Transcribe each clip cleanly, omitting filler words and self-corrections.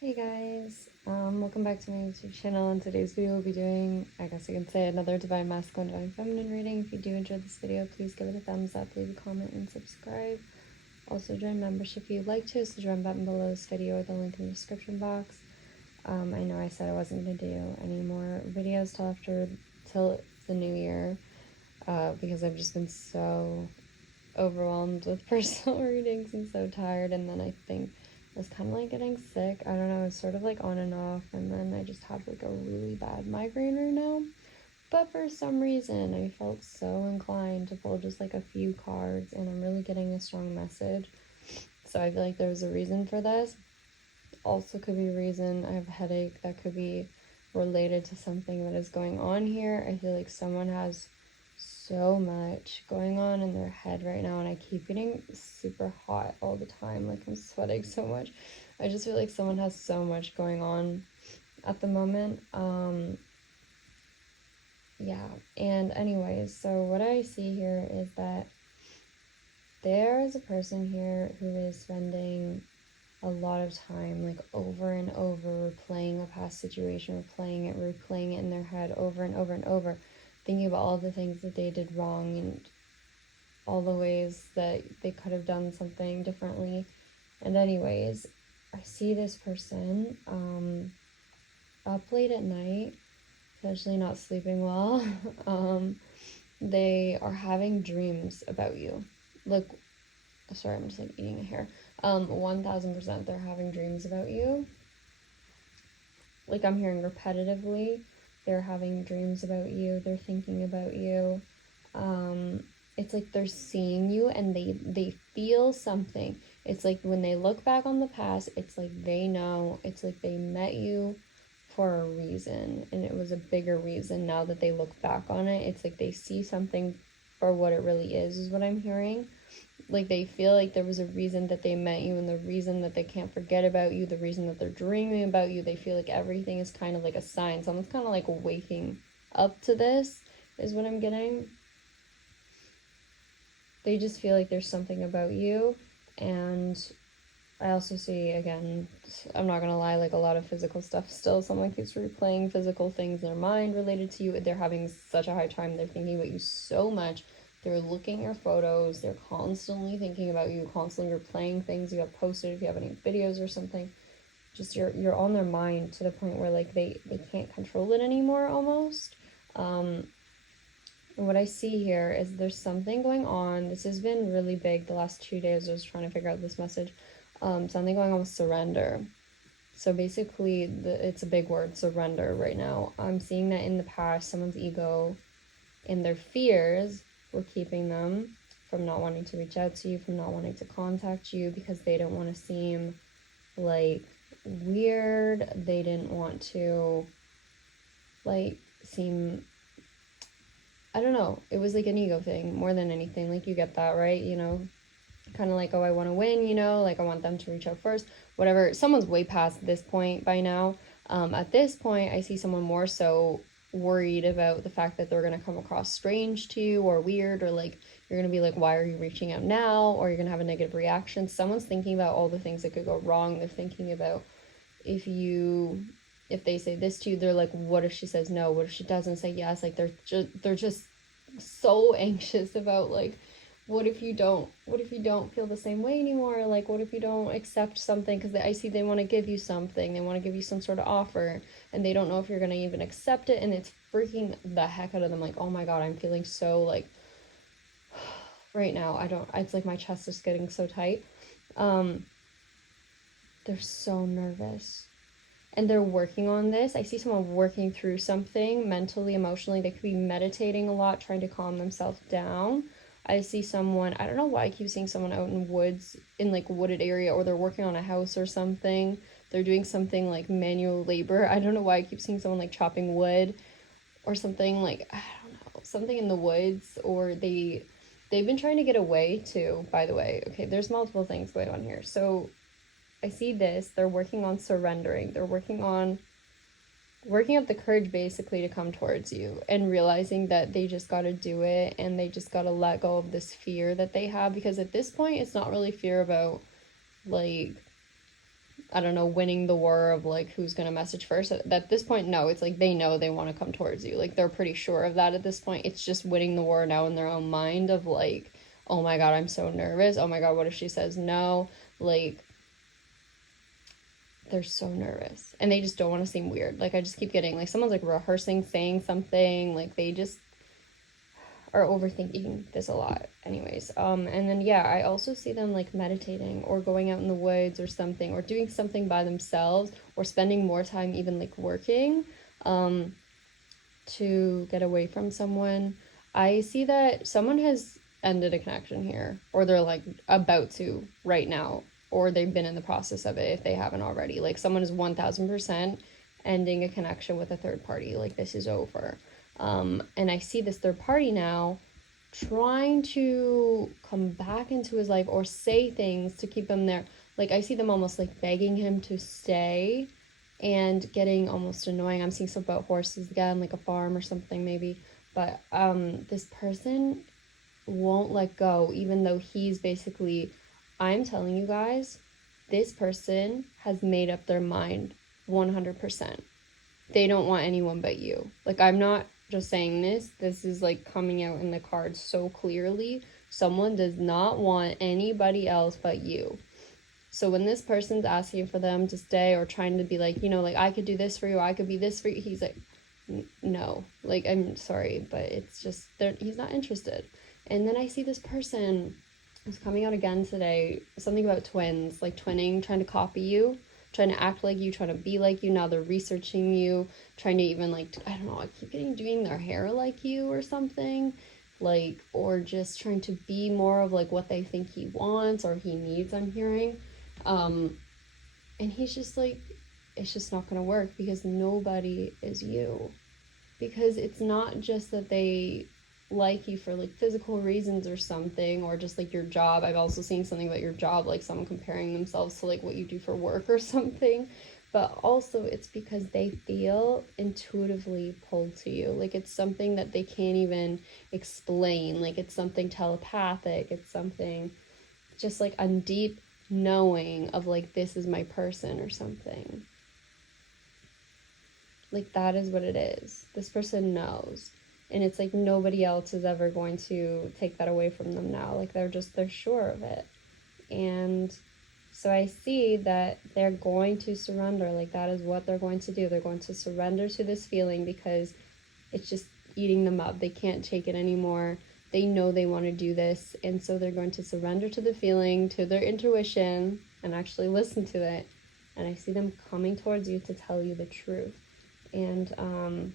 Hey guys, welcome back to my YouTube channel. In today's video we'll be doing, I guess I can say, another Divine Masculine, Divine Feminine reading. If you do enjoy this video, please give it a thumbs up, leave a comment, and subscribe. Also join membership if you'd like to, so join button below this video or the link in the description box. I know I said I wasn't going to do any more videos till the new year, because I've just been so overwhelmed with personal readings and so tired, and then I think I was kind of like getting sick. I don't know, it's sort of like on and off, and then I just have like a really bad migraine right now. But for some reason, I felt so inclined to pull just like a few cards, and I'm really getting a strong message. So I feel like there's a reason for this. Also could be a reason I have a headache that could be related to something that is going on here. I feel like someone has so much going on in their head right now, and I keep getting super hot all the time, like I'm sweating so much. I just feel like someone has so much going on at the moment. Yeah, and anyways, so what I see here is that there is a person here who is spending a lot of time like over and over replaying a past situation, replaying it in their head over and over and over, thinking about all the things that they did wrong and all the ways that they could have done something differently. And anyways, I see this person up late at night, potentially not sleeping well. They are having dreams about you. Like, sorry, I'm just like eating a hair. 1000% they're having dreams about you. Like, I'm hearing repetitively, they're having dreams about you, they're thinking about you. It's like they're seeing you and they feel something. It's like when they look back on the past, it's like they know, it's like they met you for a reason, and it was a bigger reason. Now that they look back on it, it's like they see something for what it really is what I'm hearing. Like, they feel like there was a reason that they met you, and the reason that they can't forget about you, the reason that they're dreaming about you. They feel like everything is kind of like a sign. Someone's kind of like waking up to this, is what I'm getting. They just feel like there's something about you. And I also see, again, I'm not gonna lie, like a lot of physical stuff still. Someone keeps replaying physical things in their mind related to you. They're having such a hard time. They're thinking about you so much. They're looking at your photos. They're constantly thinking about you, constantly replaying things you have posted. If you have any videos or something, just you're on their mind to the point where like they can't control it anymore almost. And what I see here is there's something going on. This has been really big the last 2 days. I was trying to figure out this message. Something going on with surrender. So basically, it's a big word, surrender, right now. I'm seeing that in the past, someone's ego and their fears were keeping them from not wanting to reach out to you, from not wanting to contact you, because they didn't want to seem like weird. They didn't want to like seem, I don't know, it was like an ego thing more than anything. Like, you get that, right? You know, kind of like, oh, I want to win, you know, like I want them to reach out first, whatever. Someone's way past this point by now. At this point, I see someone more so worried about the fact that they're going to come across strange to you or weird, or like you're going to be like, why are you reaching out now? Or you're going to have a negative reaction. Someone's thinking about all the things that could go wrong. They're thinking about if they say this to you, they're like, what if she says no? What if she doesn't say yes? Like, they're just so anxious about like, what if you don't feel the same way anymore? Like, what if you don't accept something? Because I see they want to give you something, they want to give you some sort of offer, and they don't know if you're going to even accept it, and it's freaking the heck out of them. Like, oh my god, I'm feeling so like right now, it's like my chest is getting so tight. They're so nervous, and they're working on this. I see someone working through something mentally, emotionally. They could be meditating a lot, trying to calm themselves down. I see someone, I don't know why I keep seeing someone out in woods, in like wooded area, or they're working on a house or something. They're doing something like manual labor. I don't know why I keep seeing someone like chopping wood or something, like, I don't know, something in the woods. Or they've been trying to get away too, by the way. Okay, there's multiple things going on here. So I see this, they're working on surrendering. They're working up the courage basically to come towards you, and realizing that they just got to do it, and they just got to let go of this fear that they have. Because at this point, it's not really fear about like I don't know, winning the war of like who's gonna message first. At this point, no, it's like they know they want to come towards you. Like they're pretty sure of that at this point. It's just winning the war now in their own mind of like, oh my god, I'm so nervous. Oh my god, what if she says no? Like they're so nervous and they just don't want to seem weird. Like I just keep getting like someone's like rehearsing saying something, like they just are overthinking this a lot. Anyways, and then yeah, I also see them like meditating or going out in the woods or something, or doing something by themselves, or spending more time even like working to get away from someone. I see that someone has ended a connection here, or they're like about to right now, or they've been in the process of it if they haven't already. Like someone is 1000% ending a connection with a third party. Like this is over. And I see this third party now trying to come back into his life or say things to keep him there. Like I see them almost like begging him to stay and getting almost annoying. I'm seeing stuff about horses again, like a farm or something maybe. But this person won't let go, even though he's basically, I'm telling you guys, this person has made up their mind 100%. They don't want anyone but you. Like, I'm not just saying this is like coming out in the cards so clearly. Someone does not want anybody else but you. So when this person's asking for them to stay or trying to be like, you know, like I could do this for you, I could be this for you, he's like, no, like I'm sorry, but it's just he's not interested. And then I see this person is coming out again today, something about twins, like twinning, trying to copy you, trying to act like you, trying to be like you. Now they're researching you, trying to even like, I don't know, I keep getting doing their hair like you or something, like, or just trying to be more of like what they think he wants or he needs, I'm hearing. And he's just like, it's just not gonna work because nobody is you. Because it's not just that they like you for like physical reasons or something, or just like your job. I've also seen something about your job, like someone comparing themselves to like what you do for work or something. But also it's because they feel intuitively pulled to you. Like it's something that they can't even explain. Like it's something telepathic. It's something just like a deep knowing of like this is my person or something. Like that is what it is. This person knows. And it's like nobody else is ever going to take that away from them now. Like they're sure of it. And so I see that they're going to surrender. Like that is what they're going to do. They're going to surrender to this feeling because it's just eating them up. They can't take it anymore. They know they want to do this. And so they're going to surrender to the feeling, to their intuition, and actually listen to it. And I see them coming towards you to tell you the truth. And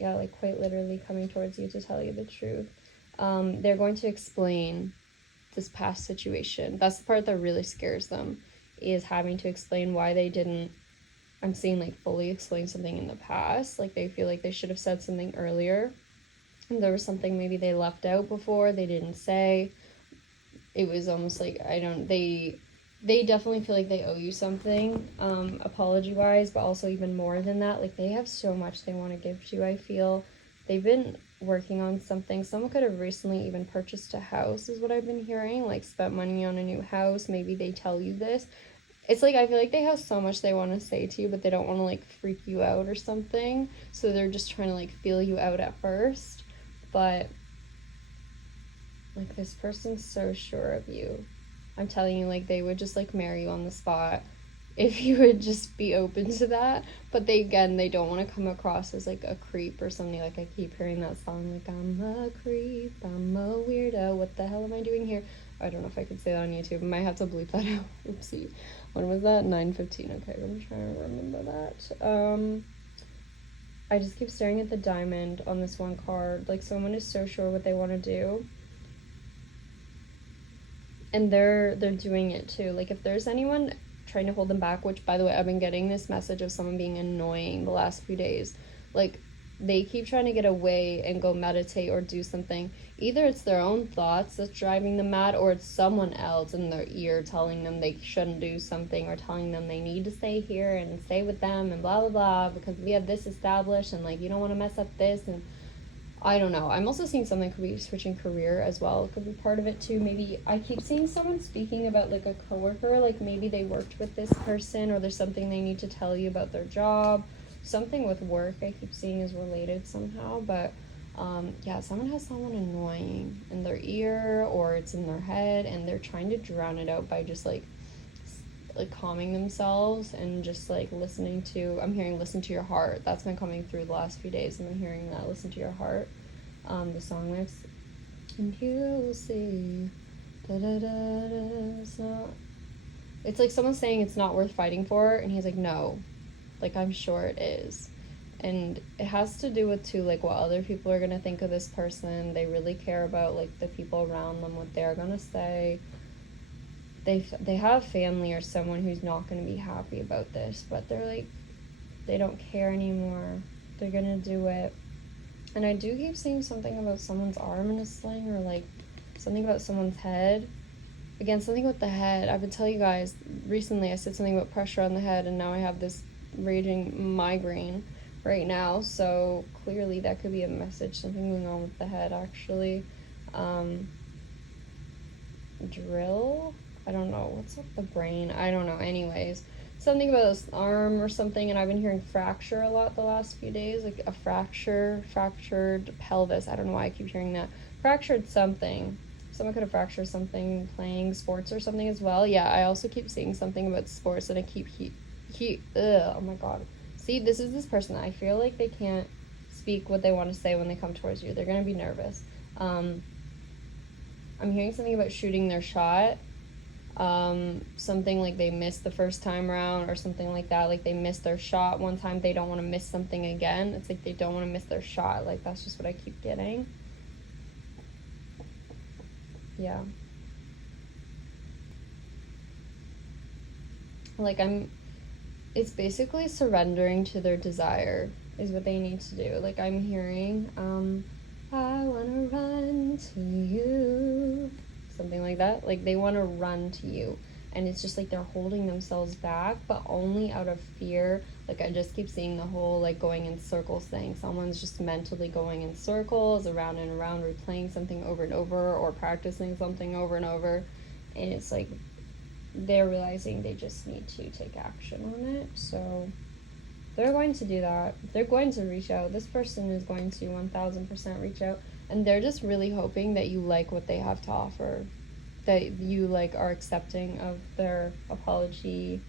yeah, like quite literally coming towards you to tell you the truth. They're going to explain this past situation. That's the part that really scares them, is having to explain why they didn't, I'm seeing like fully explain something in the past. Like they feel like they should have said something earlier. And there was something maybe they left out before, they didn't say. It was almost like, they definitely feel like they owe you something, apology wise, but also even more than that. Like they have so much they want to give to you. I feel they've been working on something. Someone could have recently even purchased a house, is what I've been hearing, like spent money on a new house. Maybe they tell you this. It's like I feel like they have so much they want to say to you, but they don't want to like freak you out or something. So they're just trying to like feel you out at first. But like this person's so sure of you. I'm telling you, like, they would just, like, marry you on the spot if you would just be open to that. But they don't want to come across as, like, a creep or something. Like, I keep hearing that song, like, I'm a creep, I'm a weirdo, what the hell am I doing here? I don't know if I could say that on YouTube. I might have to bleep that out. Oopsie. When was that? 9:15. Okay, I'm trying to remember that. I just keep staring at the diamond on this one card. Like, someone is so sure what they want to do. And they're doing it too. Like if there's anyone trying to hold them back, which by the way, I've been getting this message of someone being annoying the last few days. Like they keep trying to get away and go meditate or do something. Either it's their own thoughts that's driving them mad, or it's someone else in their ear telling them they shouldn't do something, or telling them they need to stay here and stay with them and blah blah blah because we have this established and like you don't want to mess up this. And I don't know. I'm also seeing something could be switching career as well. It could be part of it too. Maybe I keep seeing someone speaking about like a coworker, like maybe they worked with this person or there's something they need to tell you about their job. Something with work I keep seeing is related somehow, but yeah, someone has someone annoying in their ear or it's in their head and they're trying to drown it out by just like calming themselves and just like listening to, I'm hearing listen to your heart. That's been coming through the last few days. I've been hearing that, listen to your heart, the song mix. And you'll see, da da da da, it's not, it's like someone saying it's not worth fighting for, and he's like, no, like I'm sure it is. And it has to do with too like what other people are gonna think of this person. They really care about like the people around them, what they're gonna say. They have family or someone who's not going to be happy about this, but they're like, they don't care anymore. They're going to do it. And I do keep seeing something about someone's arm in a sling or like something about someone's head. Again, something with the head. I've been telling you guys recently, I said something about pressure on the head, and now I have this raging migraine right now. So clearly that could be a message, something going on with the head actually. Drill? I don't know. What's up the brain? I don't know. Anyways, something about this arm or something, and I've been hearing fracture a lot the last few days. Like a fractured pelvis. I don't know why I keep hearing that. Fractured something. Someone could have fractured something playing sports or something as well. Yeah, I also keep seeing something about sports, and I keep oh my god. See, this is this person. I feel like they can't speak what they want to say when they come towards you. They're gonna be nervous. I'm hearing something about shooting their shot. Something like they missed the first time around or something like that. Like they missed their shot one time. They don't want to miss something again. It's like they don't want to miss their shot. Like that's just what I keep getting. Yeah. Like it's basically surrendering to their desire is what they need to do. Like I'm hearing, I wanna run to you. Something like that. Like they want to run to you, and it's just like they're holding themselves back, but only out of fear. Like I just keep seeing the whole like going in circles thing. Someone's just mentally going in circles around and around, replaying something over and over or practicing something over and over, and it's like they're realizing they just need to take action on it. So they're going to do that. They're going to reach out. This person is going to 1000% reach out, and they're just really hoping that you like what they have to offer, that you like are accepting of their apology,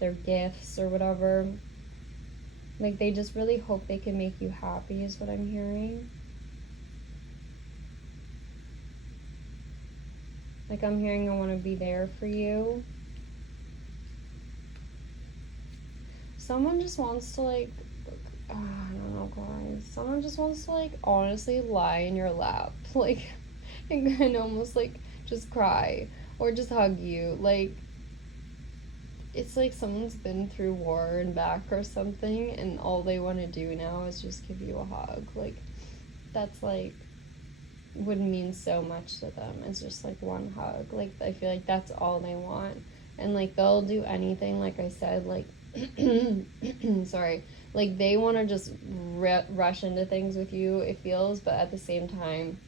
their gifts or whatever. Like they just really hope they can make you happy is what I'm hearing. Like I'm hearing I want to be there for you. Someone just wants to like, I don't know guys, someone just wants to like honestly lie in your lap like and almost like just cry or just hug you. Like it's like someone's been through war and back or something, and all they want to do now is just give you a hug. Like that's like would mean so much to them. It's just like one hug. Like I feel like that's all they want, and like they'll do anything. Like I said, like sorry, like they want to just rush into things with you, it feels, but at the same time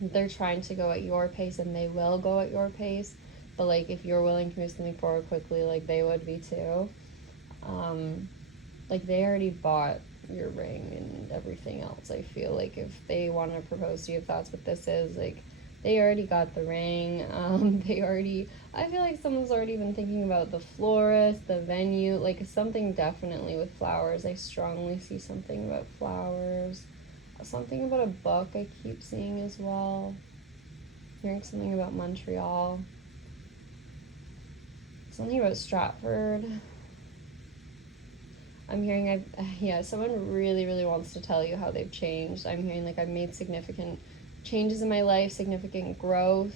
they're trying to go at your pace, and they will go at your pace, but like if you're willing to move something forward quickly, like they would be too. Like they already bought your ring and everything else. I feel like if they want to propose to you, if that's what this is, like they already got the ring. I feel like someone's already been thinking about the florist, the venue, like something definitely with flowers. I strongly see something about flowers. Something about a book I keep seeing as well. Hearing something about Montreal. Something about Stratford. I'm hearing someone really, really wants to tell you how they've changed. I'm hearing like I've made significant changes in my life, significant growth.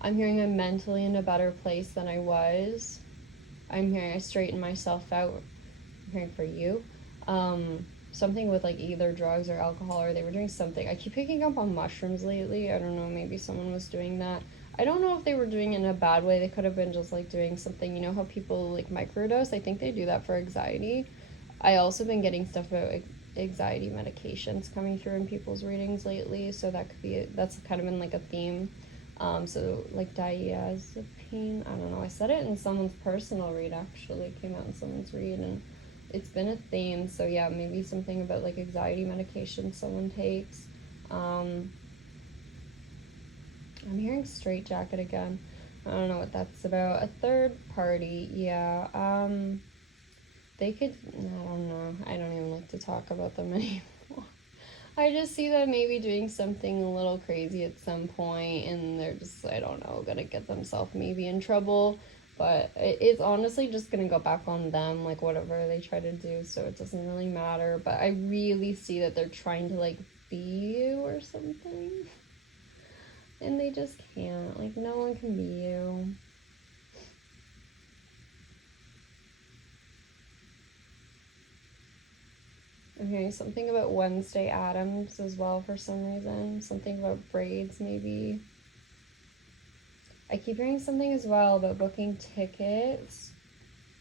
I'm hearing I'm mentally in a better place than I was. I'm hearing I straightened myself out. I'm hearing for you. Something with like either drugs or alcohol, or they were doing something. I keep picking up on mushrooms lately. I don't know, maybe someone was doing that. I don't know if they were doing it in a bad way. They could have been just like doing something, you know how people like microdose? I think they do that for anxiety. I also been getting stuff about anxiety medications coming through in people's readings lately, so that's kind of been like a theme. So like diazepine, I don't know, I said it in someone's personal read, actually. It came out in someone's read, and it's been a theme. So yeah, maybe something about like anxiety medication someone takes. I'm hearing straitjacket again. I don't know what that's about. A third party, yeah. They could, I don't know. I don't even like to talk about them anymore. I just see them maybe doing something a little crazy at some point, and they're just, I don't know, gonna get themselves maybe in trouble. But it's honestly just gonna go back on them, like whatever they try to do, so it doesn't really matter. But I really see that they're trying to like be you or something, and they just can't. Like, no one can be you. I'm hearing something about Wednesday Addams as well for some reason. Something about braids, maybe. I keep hearing something as well about booking tickets,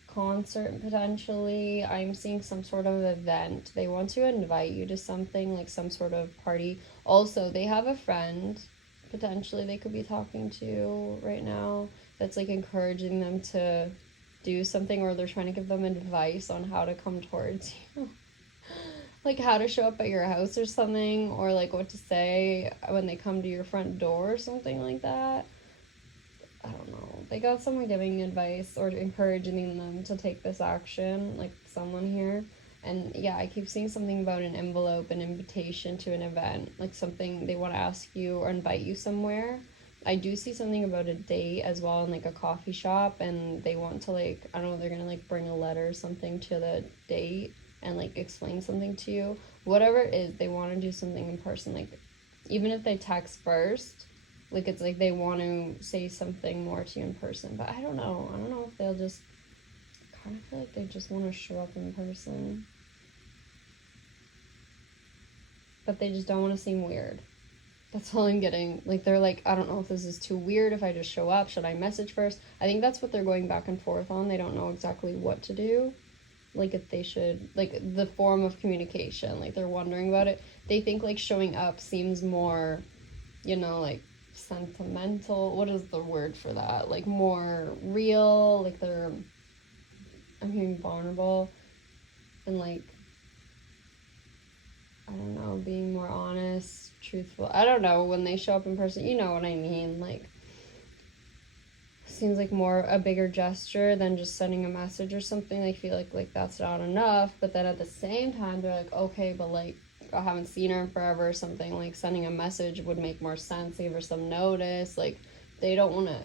concert potentially. I'm seeing some sort of event. They want to invite you to something, like some sort of party. Also, they have a friend, potentially, they could be talking to right now, that's like encouraging them to do something, or they're trying to give them advice on how to come towards you. Like how to show up at your house or something, or like what to say when they come to your front door or something like that. I don't know. They got someone giving advice or encouraging them to take this action, like someone here. And yeah, I keep seeing something about an envelope, an invitation to an event, like something they want to ask you or invite you somewhere. I do see something about a date as well in like a coffee shop, and they want to like, I don't know, they're gonna like bring a letter or something to the date and like explain something to you. Whatever it is, they want to do something in person. Like, even if they text first, like it's like they want to say something more to you in person. But I don't know. I don't know if they'll just kind of feel like they just want to show up in person. But they just don't want to seem weird. That's all I'm getting. Like, they're like, I don't know if this is too weird if I just show up. Should I message first? I think that's what they're going back and forth on. They don't know exactly what to do. Like, if they should, like, the form of communication. Like, they're wondering about it. They think, like, showing up seems more, you know, like, sentimental. What is the word for that? Like, more real. Like, I'm hearing vulnerable. And, like, I don't know, being more honest, truthful. I don't know, when they show up in person, you know what I mean. Like, seems like more a bigger gesture than just sending a message or something. They feel like that's not enough. But then at the same time, they're like, okay, but like, I haven't seen her in forever or something. Like, sending a message would make more sense, give her some notice. Like, they don't want to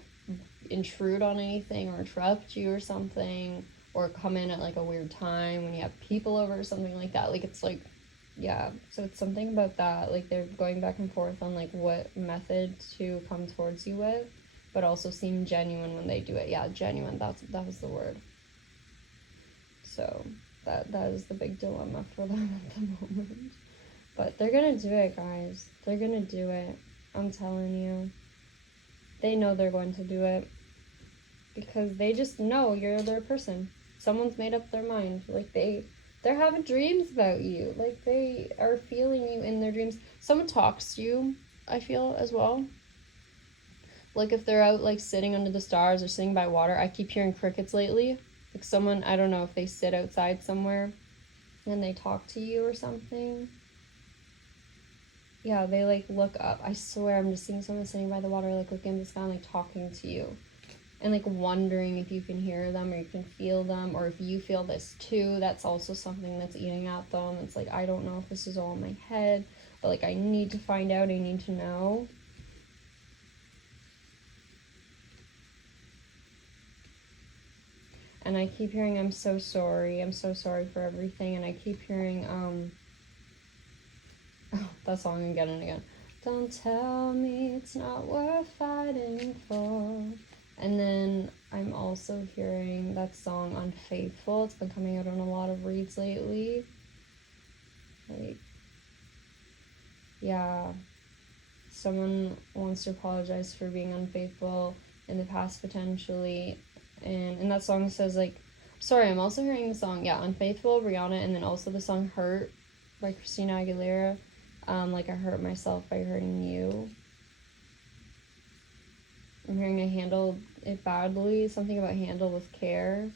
intrude on anything or interrupt you or something, or come in at like a weird time when you have people over or something like that. Like, it's like, yeah, so it's something about that. Like, they're going back and forth on like what method to come towards you with, but also seem genuine when they do it. Yeah, genuine, that was the word. So that is the big dilemma for them at the moment. But they're gonna do it, guys. They're gonna do it. I'm telling you. They know they're going to do it, because they just know you're their person. Someone's made up their mind. Like, they're having dreams about you. Like, they are feeling you in their dreams. Someone talks to you, I feel, as well. Like, if they're out, like, sitting under the stars or sitting by water. I keep hearing crickets lately. Like, someone, I don't know if they sit outside somewhere and they talk to you or something. Yeah, they, like, look up. I swear I'm just seeing someone sitting by the water, like, looking at the sky and, like, talking to you. And, like, wondering if you can hear them or you can feel them, or if you feel this too. That's also something that's eating at them. It's like, I don't know if this is all in my head, but, like, I need to find out. I need to know. And I keep hearing, I'm so sorry for everything. And I keep hearing, that song again and again. Don't tell me it's not worth fighting for. And then I'm also hearing that song Unfaithful. It's been coming out on a lot of reads lately. Like, yeah, someone wants to apologize for being unfaithful in the past, potentially. And that song says, like, sorry, I'm also hearing the song, yeah, Unfaithful, Rihanna, and then also the song Hurt. by Christina Aguilera. Like I hurt myself by hurting you. I'm hearing I handled it badly. Something about handle with care.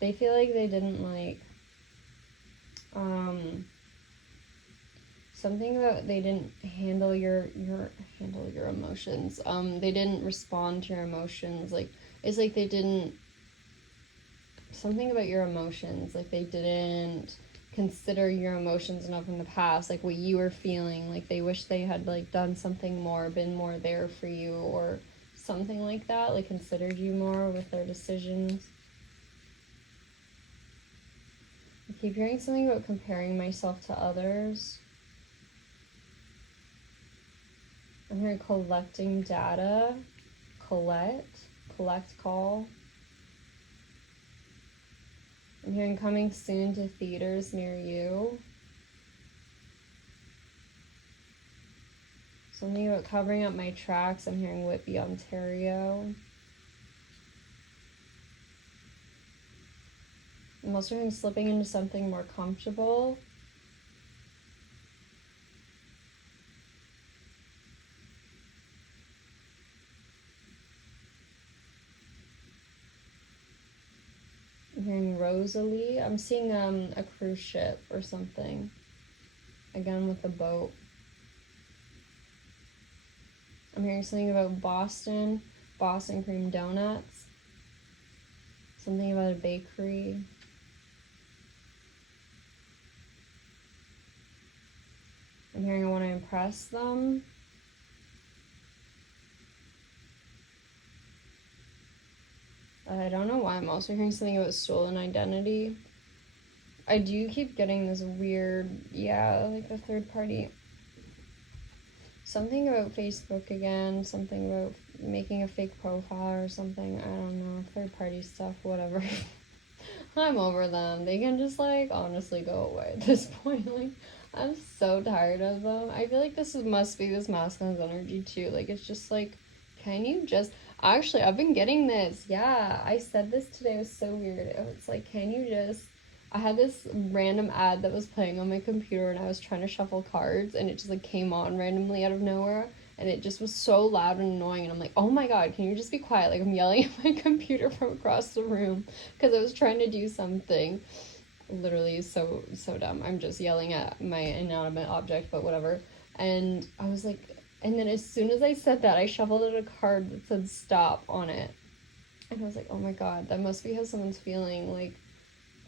They feel like they didn't like, something about they didn't handle your emotions. They didn't respond to your emotions. Like, it's like they didn't, something about your emotions. Like, they didn't consider your emotions enough in the past, like what you were feeling. Like, they wish they had like done something more, been more there for you, or something like that. Like, considered you more with their decisions. I keep hearing something about comparing myself to others. I'm hearing collecting data. Collect call. I'm hearing coming soon to theaters near you. Something about covering up my tracks. I'm hearing Whitby, Ontario. I'm also hearing slipping into something more comfortable. I'm hearing Rosalie. I'm seeing a cruise ship or something. Again with the boat. I'm hearing something about Boston cream donuts. Something about a bakery. I'm hearing I want to impress them. I don't know why. I'm also hearing something about stolen identity. I do keep getting this weird, like a third party. Something about Facebook again. Something about making a fake profile or something. I don't know. Third party stuff, whatever. I'm over them. They can just like honestly go away at this point. Like, I'm so tired of them. I feel like must be this masculine's energy too. Like, it's just like, can you just... Actually, I've been getting this. Yeah, I said this today. It was so weird. It's like, can you just... I had this random ad that was playing on my computer and I was trying to shuffle cards and it just like came on randomly out of nowhere and it just was so loud and annoying and I'm like, oh my god, can you just be quiet? Like, I'm yelling at my computer from across the room because I was trying to do something. Literally so dumb. I'm just yelling at my inanimate object, but whatever. And I was like, and then as soon as I said that, I shuffled out a card that said stop on it. And I was like, oh my god, that must be how someone's feeling. Like,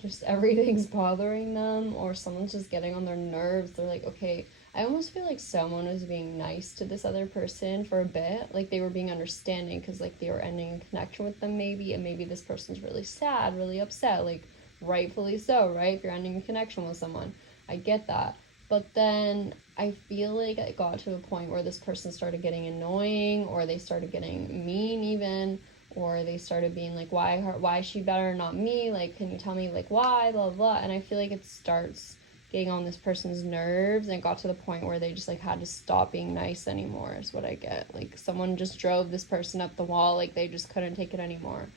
just everything's bothering them or someone's just getting on their nerves. They're like, okay, I almost feel like someone was being nice to this other person for a bit. Like, they were being understanding because like they were ending a connection with them maybe, and maybe this person's really sad, really upset, like rightfully so, right? If you're ending a connection with someone, I get that. But then I feel like it got to a point where this person started getting annoying or they started getting mean even, or they started being like, why is she better, not me? Like, can you tell me like why, blah, blah, blah. And I feel like it starts getting on this person's nerves and it got to the point where they just like had to stop being nice anymore is what I get. Like, someone just drove this person up the wall, like they just couldn't take it anymore.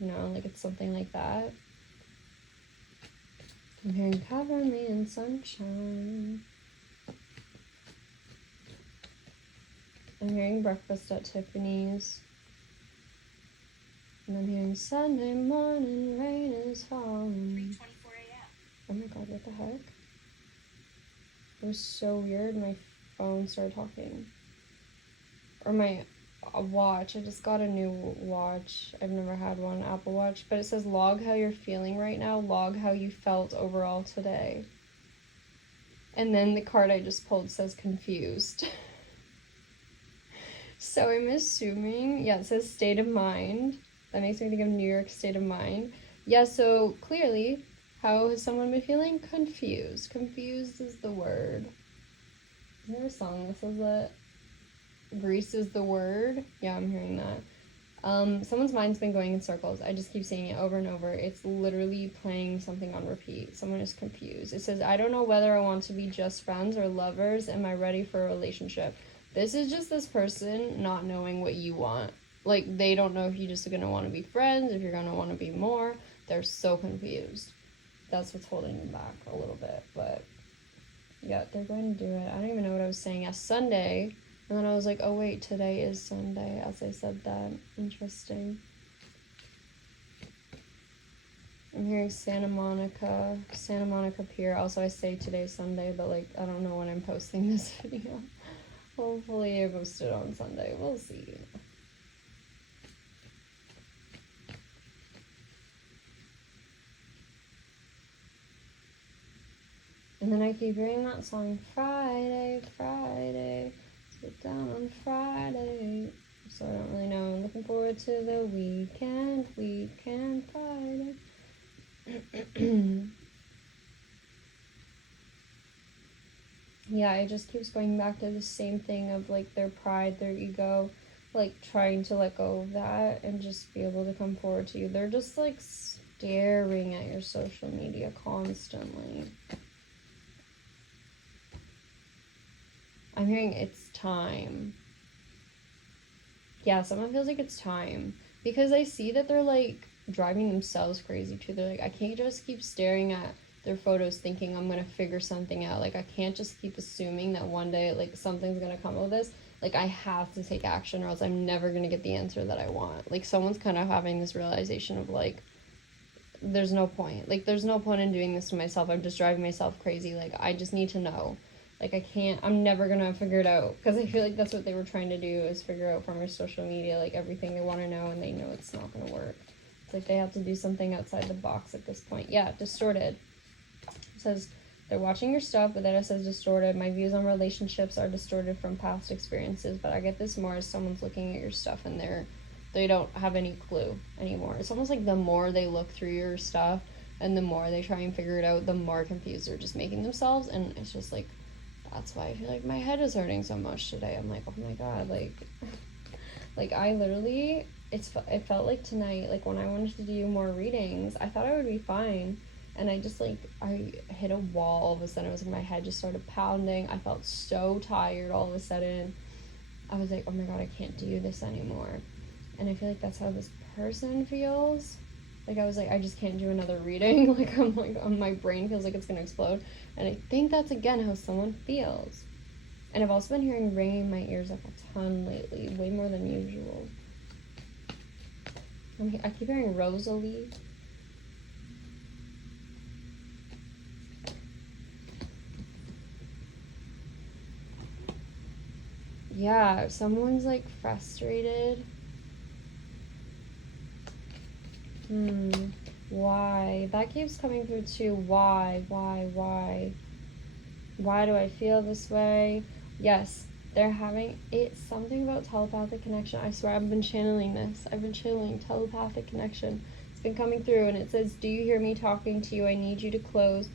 You know, like it's something like that. I'm hearing cover me in sunshine. I'm hearing breakfast at Tiffany's. And I'm hearing Sunday morning rain is falling. 3:24 a.m. Oh my god, what the heck? It was so weird. My phone started talking. Or my watch. I just got a new watch. I've never had one, Apple Watch. But it says log how you're feeling right now. Log how you felt overall today. And then the card I just pulled says confused. So I'm assuming, it says state of mind. That makes me think of New York state of mind. Yeah, so clearly, how has someone been feeling? Confused. Confused is the word. Isn't there a song that says that? Grease is the word. Yeah, I'm hearing that. Someone's mind's been going in circles. I just keep saying it over and over. It's literally playing something on repeat. Someone is confused. It says, I don't know whether I want to be just friends or lovers. Am I ready for a relationship? This is just this person not knowing what you want. Like, they don't know if you're just gonna want to be friends, if you're gonna want to be more. they're so confused. That's what's holding them back a little bit. But yeah, they're going to do it. I don't even know what I was saying. Yes, Sunday. And then I was like, oh wait, today is Sunday as I said that. Interesting. I'm hearing Santa Monica Pier. Also, I say today's Sunday, but like, I don't know when I'm posting this video. Hopefully I post it on Sunday. We'll see. And then I keep hearing that song, Friday, Friday, sit down on Friday. So I don't really know. I'm looking forward to the weekend, Friday. Yeah, it just keeps going back to the same thing of like their pride, their ego, like trying to let go of that and just be able to come forward to you. They're just like staring at your social media constantly. I'm hearing it's time. Yeah, someone feels like it's time. Because I see that they're like driving themselves crazy too. They're like, I can't just keep staring at their photos thinking I'm gonna figure something out. Like, I can't just keep assuming that one day like something's gonna come of this. Like, I have to take action or else I'm never gonna get the answer that I want. Like, someone's kind of having this realization of like, there's no point. Like, there's no point in doing this to myself. I'm just driving myself crazy. Like, I just need to know. Like, I'm never gonna figure it out. Because I feel like that's what they were trying to do, is figure out from your social media, like, everything they want to know, and they know it's not gonna work. It's like they have to do something outside the box at this point. Yeah, distorted. It says, they're watching your stuff, but then it says distorted. My views on relationships are distorted from past experiences, but I get this more as someone's looking at your stuff and they don't have any clue anymore. It's almost like the more they look through your stuff and the more they try and figure it out, the more confused they're just making themselves. And it's just like, that's why I feel like my head is hurting so much today. I'm like, oh my god, like I literally, it felt like tonight, like when I wanted to do more readings, I thought I would be fine. And I just like, I hit a wall all of a sudden. It was like my head just started pounding. I felt so tired all of a sudden. I was like, oh my god, I can't do this anymore. And I feel like that's how this person feels. Like, I was like, I just can't do another reading. Like, my brain feels like it's gonna explode. And I think that's, again, how someone feels. And I've also been hearing ringing in my ears like a ton lately, way more than usual. I keep hearing Rosalie. Yeah, someone's like frustrated. Why? That keeps coming through too. Why? Why do I feel this way? Yes, they're having something about telepathic connection. I swear I've been channeling this. I've been channeling telepathic connection. It's been coming through and it says, do you hear me talking to you? I need you close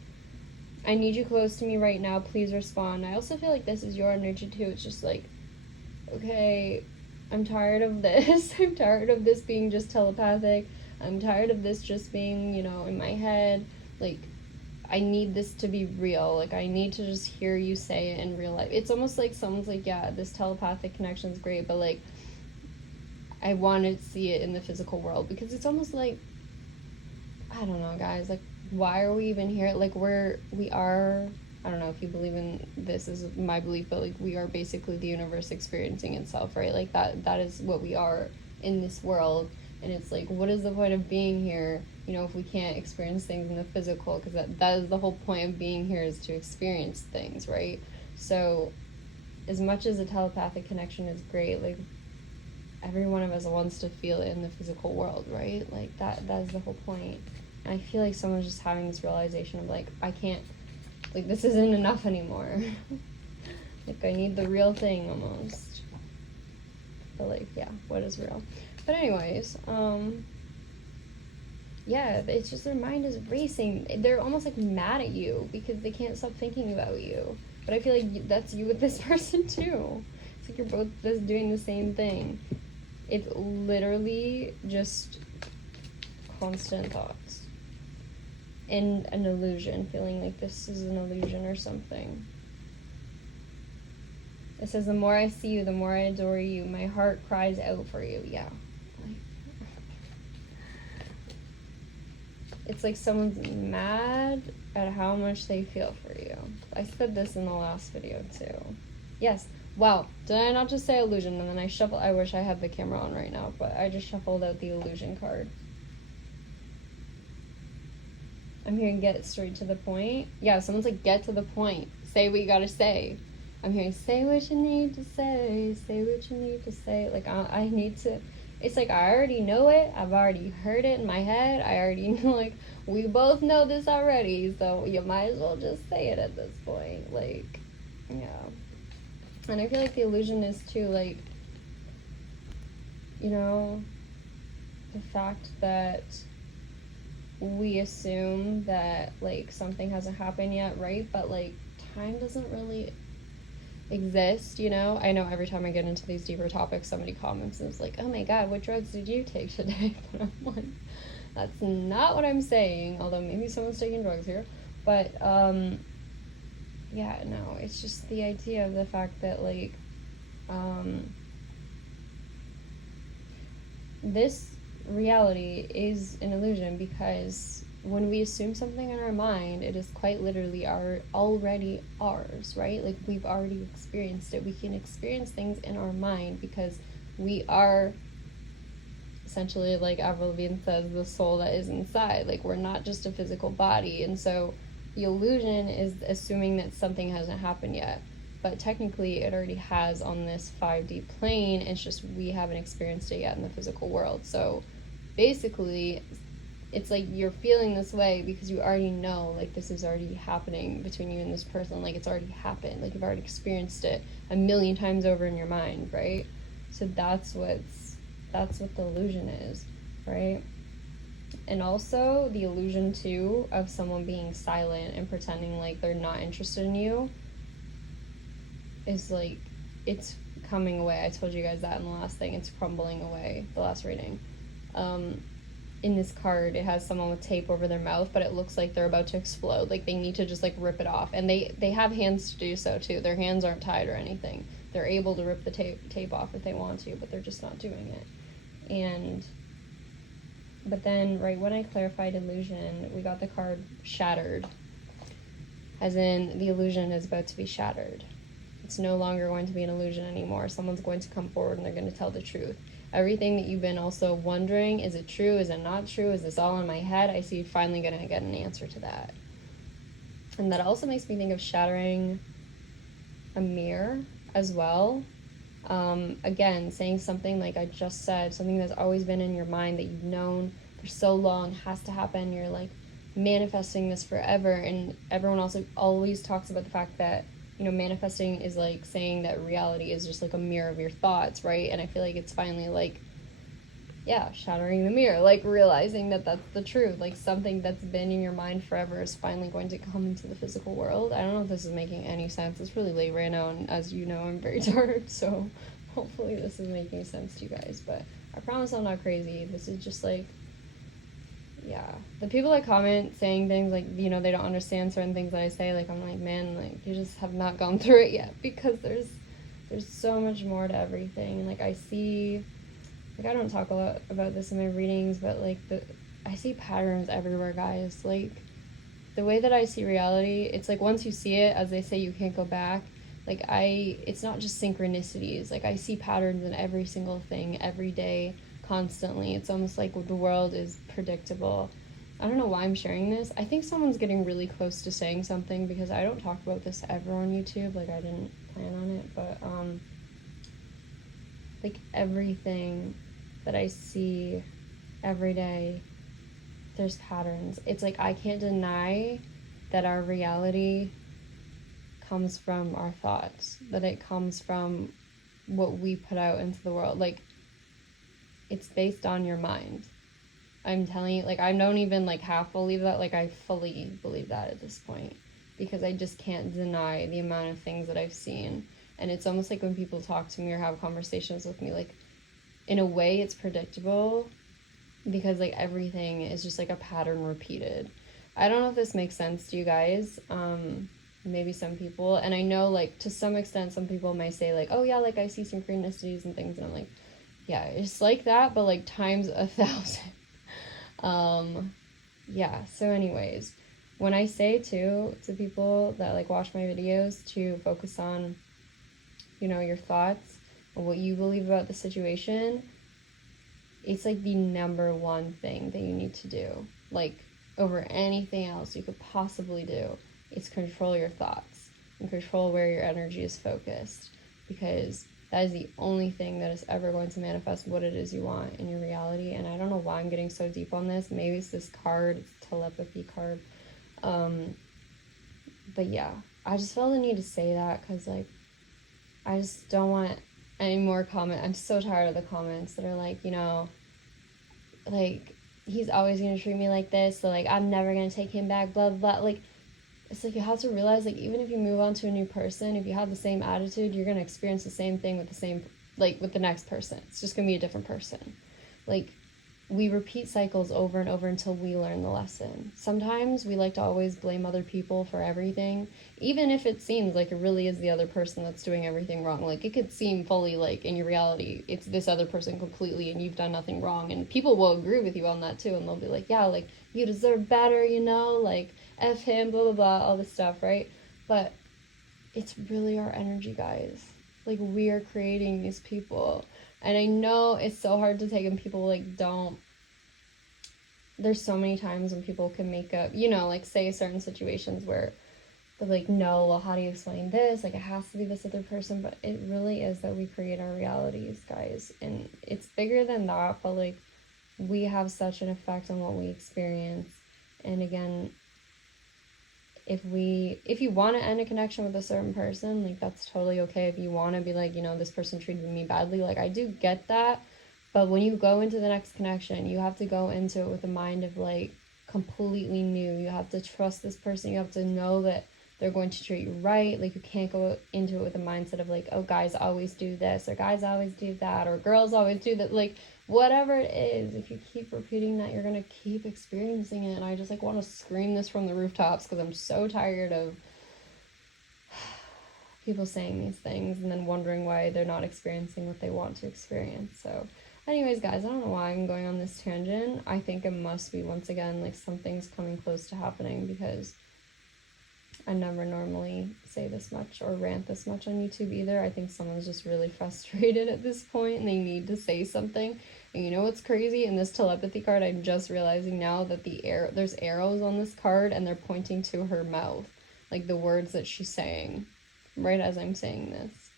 to me right now. Please respond. I also feel like this is your energy too. It's just like, okay, I'm tired of this. I'm tired of this being just telepathic. I'm tired of this just being, in my head. Like, I need this to be real. Like, I need to just hear you say it in real life. It's almost like someone's like, yeah, this telepathic connection is great, but like, I want to see it in the physical world. Because it's almost like, I don't know, guys, like, why are we even here? Like, we are, I don't know if you believe in this, is my belief, but like, we are basically the universe experiencing itself, right? Like, that is what we are in this world. And it's like, what is the point of being here, if we can't experience things in the physical? Because that is the whole point of being here, is to experience things, right? So as much as a telepathic connection is great, like, every one of us wants to feel it in the physical world, right? Like, that is the whole point. And I feel like someone's just having this realization of like, I can't, like, this isn't enough anymore. Like, I need the real thing almost. But like, yeah, what is real? But anyways, yeah, it's just their mind is racing. They're almost like mad at you because they can't stop thinking about you. But I feel like that's you with this person too. It's like you're both just doing the same thing. It's literally just constant thoughts. And an illusion, feeling like this is an illusion or something. It says, the more I see you, the more I adore you. My heart cries out for you. Yeah. it's like someone's mad at how much they feel for you. I said this in the last video too. Yes. Wow. Did I not just say illusion? And then I wish I had the camera on right now, but I just shuffled out the illusion card. I'm hearing get straight to the point. Yeah, someone's like, get to the point. Say what you gotta say. I'm hearing say what you need to say. Say what you need to say. Like, I need to... It's like, I already know it. I've already heard it in my head. I already know, like, we both know this already. So you might as well just say it at this point. Like, yeah. And I feel like the illusion is too, like, you know, the fact that we assume that, like, something hasn't happened yet, right? But, like, time doesn't really exist, you know? I know every time I get into these deeper topics, somebody comments and is like, oh my god, what drugs did you take today? But I'm like, that's not what I'm saying, although maybe someone's taking drugs here. But, yeah, no, it's just the idea of the fact that, like, this reality is an illusion, because when we assume something in our mind, it is quite literally already ours, right? Like, we've already experienced it. We can experience things in our mind because we are essentially, like Avril Lavigne says, the soul that is inside. Like, we're not just a physical body. And so the illusion is assuming that something hasn't happened yet. But technically, it already has on this 5D plane. It's just we haven't experienced it yet in the physical world. So basically, it's like you're feeling this way because you already know, like, this is already happening between you and this person. Like, it's already happened. Like, you've already experienced it a million times over in your mind, right? So that's what the illusion is, right? And also the illusion too of someone being silent and pretending like they're not interested in you is like, it's coming away. I told you guys that in the last thing. It's crumbling away, the last reading. In this card, it has someone with tape over their mouth, but it looks like they're about to explode. Like, they need to just, like, rip it off. And they have hands to do so, too. Their hands aren't tied or anything. They're able to rip the tape off if they want to, but they're just not doing it. But then, right when I clarified illusion, we got the card shattered. As in, the illusion is about to be shattered. It's no longer going to be an illusion anymore. Someone's going to come forward and they're going to tell the truth. Everything that you've been also wondering, is it true, is it not true, is this all in my head? I see you're finally going to get an answer to that. And that also makes me think of shattering a mirror as well. Again, saying something like I just said, something that's always been in your mind that you've known for so long has to happen. You're like manifesting this forever. And everyone also always talks about the fact that, you know, manifesting is like saying that reality is just like a mirror of your thoughts, right? And I feel like it's finally like, yeah, shattering the mirror, like realizing that that's the truth. Like, something that's been in your mind forever is finally going to come into the physical world. I don't know if this is making any sense. It's really late right now, and as you know, I'm very tired, so hopefully this is making sense to you guys. But I promise I'm not crazy. This is just like, yeah, the people that comment saying things like, you know, they don't understand certain things that I say, like, I'm like, man, like, you just have not gone through it yet, because there's so much more to everything. And like, I see, like, I don't talk a lot about this in my readings, but like, I see patterns everywhere, guys. Like, the way that I see reality, it's like, once you see it, as they say, you can't go back. Like, it's not just synchronicities. Like, I see patterns in every single thing, every day, constantly. It's almost like the world is predictable. I don't know why I'm sharing this. I think someone's getting really close to saying something, because I don't talk about this ever on YouTube. Like, I didn't plan on it, but like, everything that I see every day, there's patterns. It's like, I can't deny that our reality comes from our thoughts, that it comes from what we put out into the world. Like, it's based on your mind. I'm telling you, like, I don't even like half believe that. Like, I fully believe that at this point, because I just can't deny the amount of things that I've seen. And it's almost like when people talk to me or have conversations with me, like, in a way it's predictable, because like everything is just like a pattern repeated. I don't know if this makes sense to you guys. Maybe some people, and I know, like, to some extent some people may say like, oh yeah, like, I see synchronicities and things, and I'm like, yeah, it's like that, but like times 1,000. yeah, so anyways, when I say too to people that like watch my videos to focus on, you know, your thoughts and what you believe about the situation, it's like the number one thing that you need to do. Like over anything else you could possibly do, it's control your thoughts and control where your energy is focused, because that is the only thing that is ever going to manifest what it is you want in your reality. And I don't know why I'm getting so deep on this. Maybe it's this card, it's telepathy card. But yeah, I just felt the need to say that because like I just don't want any more comment. I'm so tired of the comments that are like, you know, like he's always gonna treat me like this, so like I'm never gonna take him back, blah blah blah. Like it's like you have to realize like even if you move on to a new person, if you have the same attitude, you're gonna experience the same thing with the same, like with the next person. It's just gonna be a different person. Like we repeat cycles over and over until we learn the lesson. Sometimes we like to always blame other people for everything, even if it seems like it really is the other person that's doing everything wrong. Like it could seem fully like in your reality it's this other person completely and you've done nothing wrong, and people will agree with you on that too, and they'll be like, yeah, like you deserve better, you know, like F him, blah blah blah, all this stuff, right? But it's really our energy, guys. Like we are creating these people. And I know it's so hard to take, and people like don't, there's so many times when people can make up, you know, like say certain situations where they're like, no, well, how do you explain this? Like it has to be this other person. But it really is that we create our realities, guys. And it's bigger than that, but like we have such an effect on what we experience. And again, if you want to end a connection with a certain person, like that's totally okay. If you want to be like, you know, this person treated me badly, like I do get that. But when you go into the next connection, you have to go into it with a mind of like completely new. You have to trust this person. You have to know that they're going to treat you right. Like you can't go into it with a mindset of like, oh, guys always do this, or guys always do that, or girls always do that. Like whatever it is, if you keep repeating that, you're gonna keep experiencing it. And I just like want to scream this from the rooftops because I'm so tired of people saying these things and then wondering why they're not experiencing what they want to experience. So anyways, guys, I don't know why I'm going on this tangent. I think it must be, once again, like something's coming close to happening, because I never normally say this much or rant this much on YouTube either. I think someone's just really frustrated at this point and they need to say something. And you know what's crazy? In this telepathy card, I'm just realizing now that there's arrows on this card and they're pointing to her mouth, like the words that she's saying, right as I'm saying this.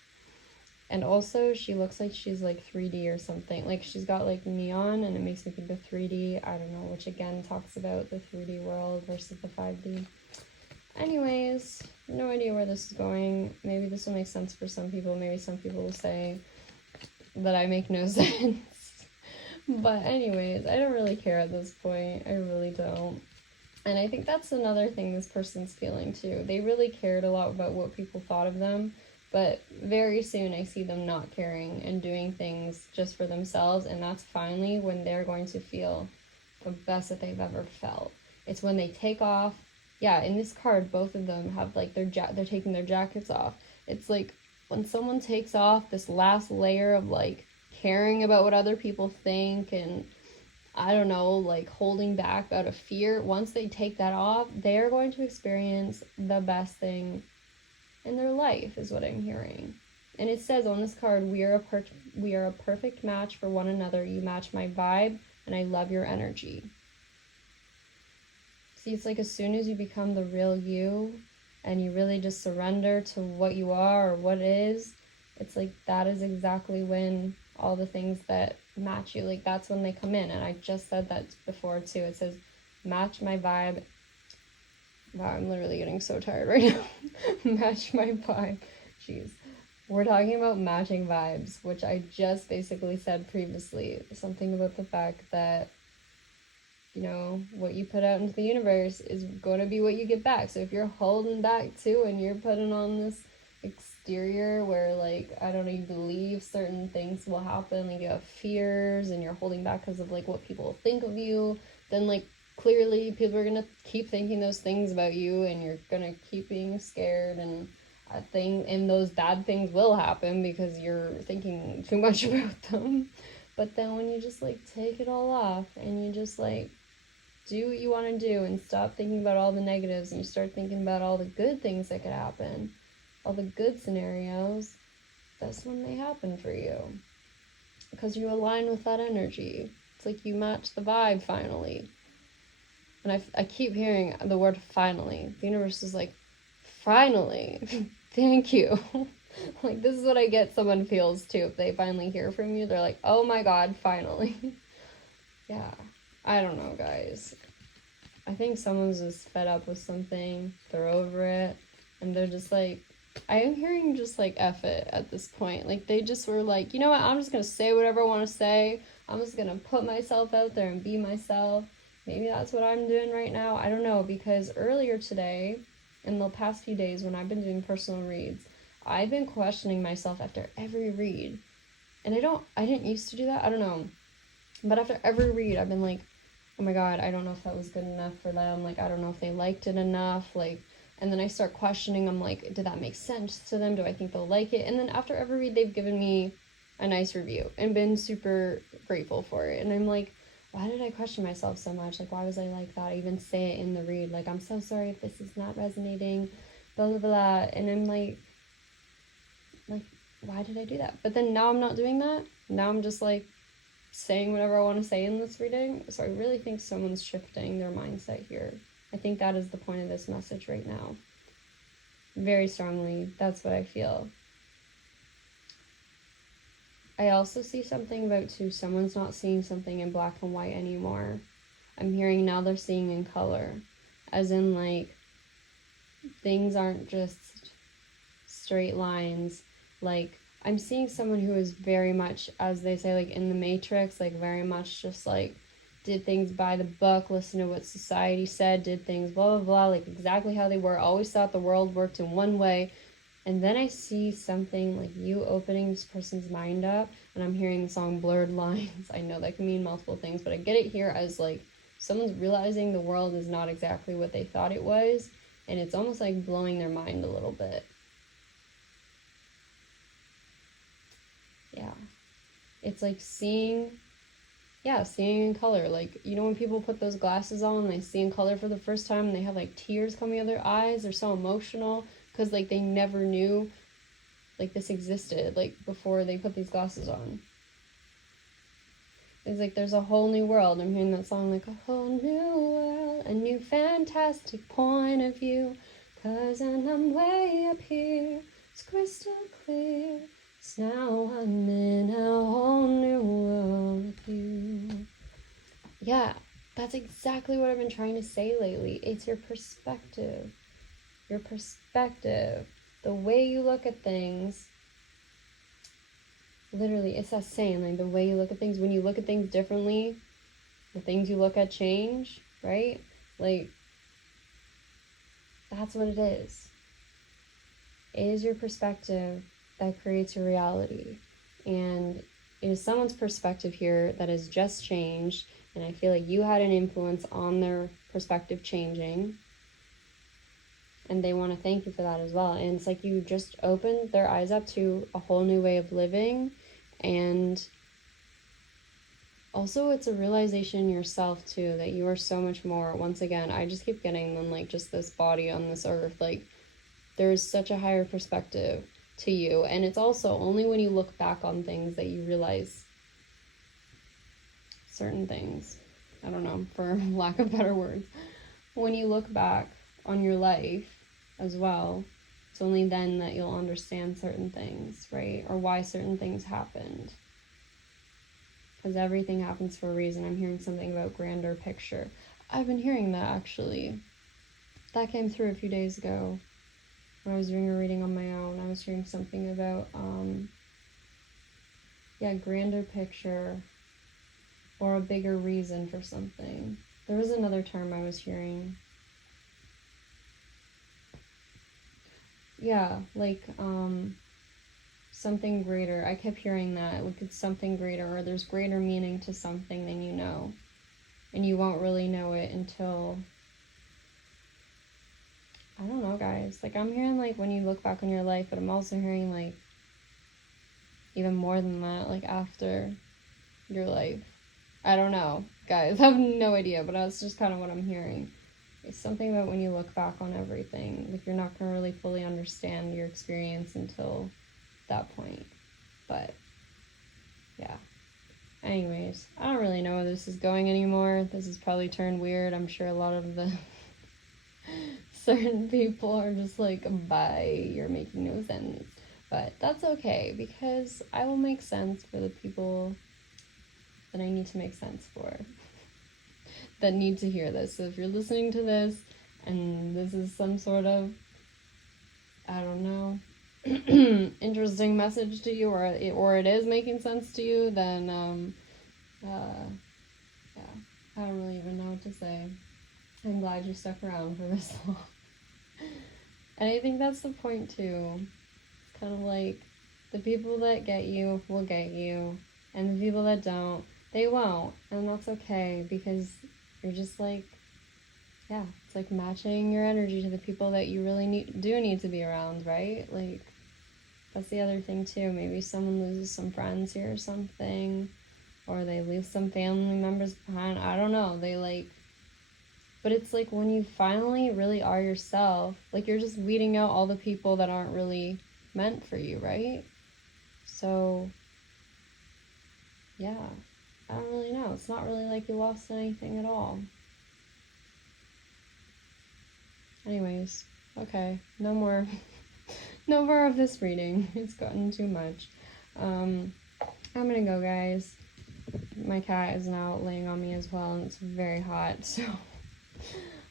And also, she looks like she's like 3D or something. Like she's got like neon and it makes me think of 3D. I don't know, which again talks about the 3D world versus the 5D. Anyways, no idea where this is going. Maybe this will make sense for some people. Maybe some people will say that I make no sense. But anyways, I don't really care at this point. I really don't. And I think that's another thing this person's feeling too. They really cared a lot about what people thought of them, but very soon I see them not caring and doing things just for themselves, and that's finally when they're going to feel the best that they've ever felt. It's when they take off. Yeah, in this card, both of them have like they're taking their jackets off. It's like when someone takes off this last layer of like caring about what other people think and I don't know, like holding back out of fear. Once they take that off, they're going to experience the best thing in their life, is what I'm hearing. And it says on this card, we are a perfect match for one another. You match my vibe, and I love your energy. See, it's like as soon as you become the real you and you really just surrender to what you are or what is, it's like that is exactly when all the things that match you, like that's when they come in. And I just said that before too. It says, match my vibe. Wow, I'm literally getting so tired right now. Match my vibe. Jeez. We're talking about matching vibes, which I just basically said previously. Something about the fact that, you know, what you put out into the universe is going to be what you get back. So if you're holding back too and you're putting on this exterior where, like, I don't know, you believe certain things will happen, like you have fears and you're holding back because of like what people think of you, then like clearly people are going to keep thinking those things about you and you're going to keep being scared, and those bad things will happen because you're thinking too much about them. But then when you just like take it all off and you just like do what you want to do and stop thinking about all the negatives, and you start thinking about all the good things that could happen, all the good scenarios, that's when they happen for you. Because you align with that energy. It's like you match the vibe finally. And I keep hearing the word finally. The universe is like, finally, thank you. Like, this is what I get someone feels too. If they finally hear from you, they're like, oh my god, finally. Yeah. I don't know, guys. I think someone's just fed up with something. They're over it. And they're just like, I am hearing just like F it at this point. Like, they just were like, you know what? I'm just going to say whatever I want to say. I'm just going to put myself out there and be myself. Maybe that's what I'm doing right now. I don't know. Because earlier today, in the past few days when I've been doing personal reads, I've been questioning myself after every read. And I didn't used to do that. I don't know. But after every read, I've been like, oh my god, I don't know if that was good enough for them. Like, I don't know if they liked it enough. Like, and then I start questioning. I'm like, did that make sense to them? Do I think they'll like it? And then after every read, they've given me a nice review and been super grateful for it. And I'm like, why did I question myself so much? Like, why was I like that? I even say it in the read. Like, I'm so sorry if this is not resonating, blah, blah, blah. And I'm like, why did I do that? But then now I'm not doing that. Now I'm just like saying whatever I want to say in this reading. So I really think someone's shifting their mindset here. I think that is the point of this message right now. Very strongly. That's what I feel. I also see something about too, someone's not seeing something in black and white anymore. I'm hearing now they're seeing in color. As in, like, things aren't just straight lines. Like, I'm seeing someone who is very much, as they say, like in the Matrix, like very much just like did things by the book, listened to what society said, did things blah blah blah, like exactly how they were, always thought the world worked in one way. And then I see something like you opening this person's mind up, and I'm hearing the song Blurred Lines. I know that can mean multiple things, but I get it here as like someone's realizing the world is not exactly what they thought it was, and it's almost like blowing their mind a little bit. Yeah. It's like seeing in color. Like, you know when people put those glasses on and they see in color for the first time and they have like tears coming out of their eyes? They're so emotional because like they never knew like this existed like before they put these glasses on. It's like there's a whole new world. I'm hearing that song, like a whole new world, a new fantastic point of view, 'cause I'm way up here, it's crystal clear. So now I'm in a whole new world with you. Yeah, that's exactly what I've been trying to say lately. It's your perspective. Your perspective. The way you look at things. Literally, it's that saying, like, the way you look at things. When you look at things differently, the things you look at change, right? Like, that's what it is. It is your perspective that creates your reality. And it is someone's perspective here that has just changed, and I feel like you had an influence on their perspective changing, and they want to thank you for that as well. And it's like you just opened their eyes up to a whole new way of living, and also it's a realization in yourself too that you are so much more. Once again, I just keep getting than like just this body on this earth. Like, there's such a higher perspective to you, and it's also only when you look back on things that you realize certain things. I don't know, for lack of better words. When you look back on your life as well, it's only then that you'll understand certain things, right? Or why certain things happened. Because everything happens for a reason. I'm hearing something about grander picture. I've been hearing that, actually. That came through a few days ago when I was doing a reading on my own. I was hearing something about, grander picture or a bigger reason for something. There was another term I was hearing. Yeah, like, something greater. I kept hearing that. Like, it's something greater, or there's greater meaning to something than you know. And you won't really know it until, I don't know, guys. Like, I'm hearing, like, when you look back on your life, but I'm also hearing, like, even more than that, like, after your life. I don't know, guys. I have no idea, but that's just kind of what I'm hearing. It's something about when you look back on everything, like you're not going to really fully understand your experience until that point. But, yeah. Anyways, I don't really know where this is going anymore. This has probably turned weird. I'm sure a lot of the certain people are just like, bye, you're making no sense. But that's okay, because I will make sense for the people that I need to make sense for, that need to hear this. So if you're listening to this and this is some sort of, I don't know, interesting message to you, or it is making sense to you, then yeah, I don't really even know what to say. I'm glad you stuck around for this long. And I think that's the point too. It's kind of like the people that get you will get you, and the people that don't, they won't. And that's okay, because you're just like, yeah, it's like matching your energy to the people that you really do need to be around, right? Like, that's the other thing too. Maybe someone loses some friends here or something, or they leave some family members behind. I don't know. But it's like when you finally really are yourself, like you're just weeding out all the people that aren't really meant for you, right? So, yeah, I don't really know. It's not really like you lost anything at all. Anyways, okay, no more of this reading. It's gotten too much. I'm gonna go, guys. My cat is now laying on me as well, and it's very hot, so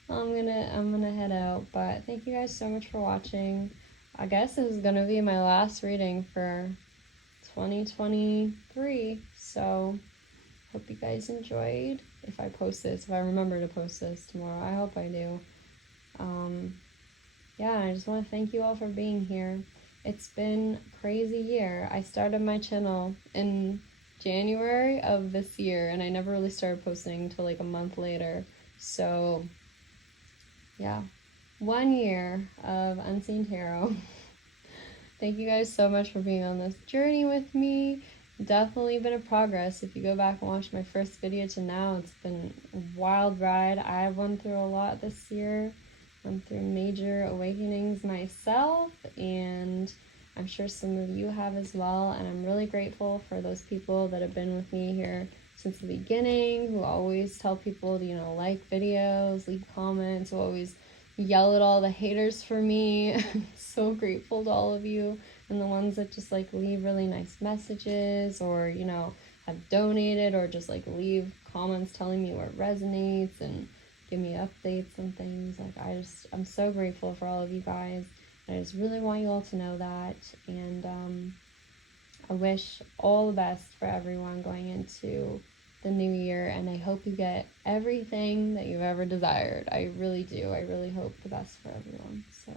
I'm gonna head out. But thank you guys so much for watching. I guess this is gonna be my last reading for 2023. So hope you guys enjoyed. If I remember to post this tomorrow, I hope I do. Yeah, I just want to thank you all for being here. It's been a crazy year. I started my channel in January of this year, and I never really started posting until like a month later. So, yeah, 1 year of Unseen Tarot. Thank you guys so much for being on this journey with me. Definitely been a progress. If you go back and watch my first video to now, it's been a wild ride. I've went through a lot this year. Went through major awakenings myself, and I'm sure some of you have as well. And I'm really grateful for those people that have been with me here since the beginning, who always tell people to, like videos, leave comments, who always yell at all the haters for me. I'm so grateful to all of you, and the ones that just like leave really nice messages, or have donated, or just like leave comments telling me what resonates and give me updates and things. Like, I'm so grateful for all of you guys. I just really want you all to know that, and I wish all the best for everyone going into the new year, and I hope you get everything that you've ever desired. I really do. I really hope the best for everyone. So,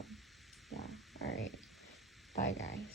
yeah. All right. Bye, guys.